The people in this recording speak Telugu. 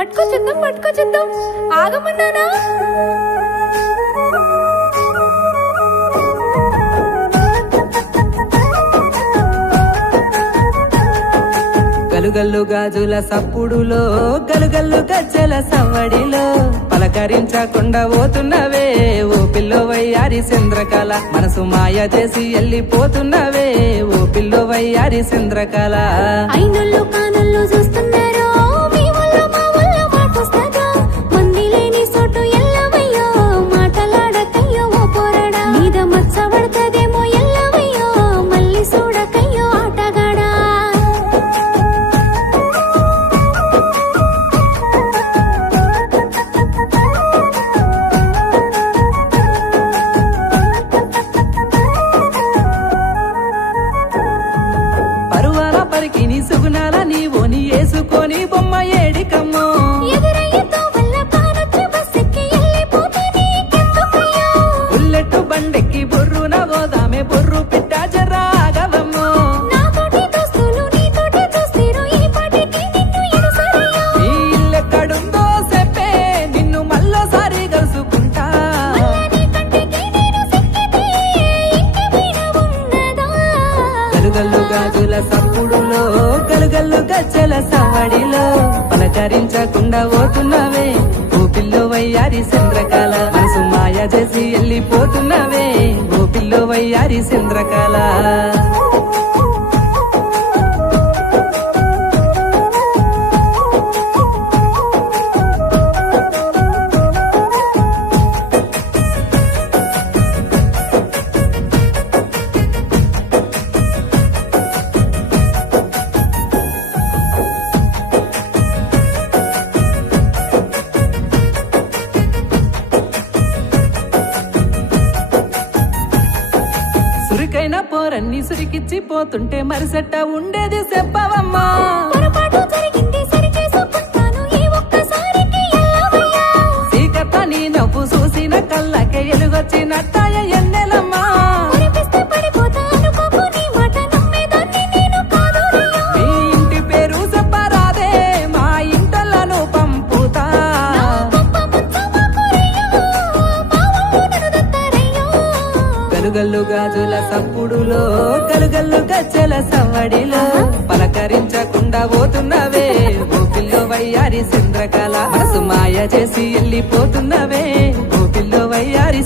పట్టుకొచ్చేద్దాం ఆగమన్నానా. గలుగల్లు గాజుల సప్పుడులో గలుగల్లు గజ్జల సవ్వడిలో పలకరించకుండా పోతున్నవే ఓ పిల్లో వయ్యారి చంద్రకళ, మనసు మాయ చేసి వెళ్ళిపోతున్నవే ఓ పిల్లో వయ్యారి చంద్రకళ. అయినొల్లు కానొల్లు చూస్తున్నారో మీ వల్ల మా వల్ల మాకొస్తదా, మంది లేని చోటు ఎల్లవయ్యో మాటలాడకయ్యో ఓ పోరడా, మీద మచ్చ పడతదేమో ఎల్లవయ్యో మళ్ళీ చూడకయ్యో ఆటగాడా. పరువాల పరికిని సుగుణాల నీవోని వేసుకొని బొమ్మ ఏడికమ్మో, ఎదురయ్యతో వల్ల కానొచ్చి బస్సెక్కి వెళ్ళిపోతే నీకెందుకయ్యో, బుల్లెట్టు బండెక్కి బొర్రున పోదామే బొర్రు పిట్ట జర్రాగవమ్మో. నాతోటి దోస్తులు నీతోటి చూసిరు ఈ పాటికి నిన్ను ఎడుసరయ్యో, ఈ ఇల్లెక్కడుందో చెప్పే నిన్ను మళ్ళోసారి కలుసుకుంటా. మళ్ళీ కంటికి నేను సిక్కితే ఇంటి మీద ఉన్నదా. గలుగల్లు గాజుల సప్పుడులో గలుగల్లు గజ్జల సవడిలో పలకరించకుండా పోతున్నవే ఓ పిల్లో వయ్యారి చంద్రకళ, మనసు మాయ చేసి వెళ్ళిపోతున్నవే ఓ పిల్లో వయ్యారి చంద్రకళ. సురికైన పోరన్ని సురికిచ్చి పోతుంటే మరిసెట్ట ఉండేది చెప్పవమ్మా. పొరపాటు జరిగింది సరిచేసుకుంటాను ఈ ఒక్కసారికి ఎల్లవయ్యా, సీకత్త నీ నవ్వు చూసిన కళ్ళకే ఎలుగొచ్చినట్టాయ ఎన్నెలమ్మా. మురిపిస్తే పడిపోతా అనుకోకు నీ మాట నమ్మేదాన్ని నేను కాదోరయ్యో, మీ ఇంటి పేరు చెప్పరాదే మా ఇంటలను పంపుతా. నా గొప్ప ముచ్చమాకురయ్యో మా వాళ్ళు నన్ను దత్తారయ్యో. గలుగల్లు గాజుల సప్పుడులో గలుగల్లు గజ్జల సవ్వడిలో పలకరించకుండా పోతున్నవే ఓ పిల్లో వయ్యారి చంద్రకళ, మనసు మాయ చేసి వెళ్ళిపోతున్నవే ఓ పిల్లో వయ్యారి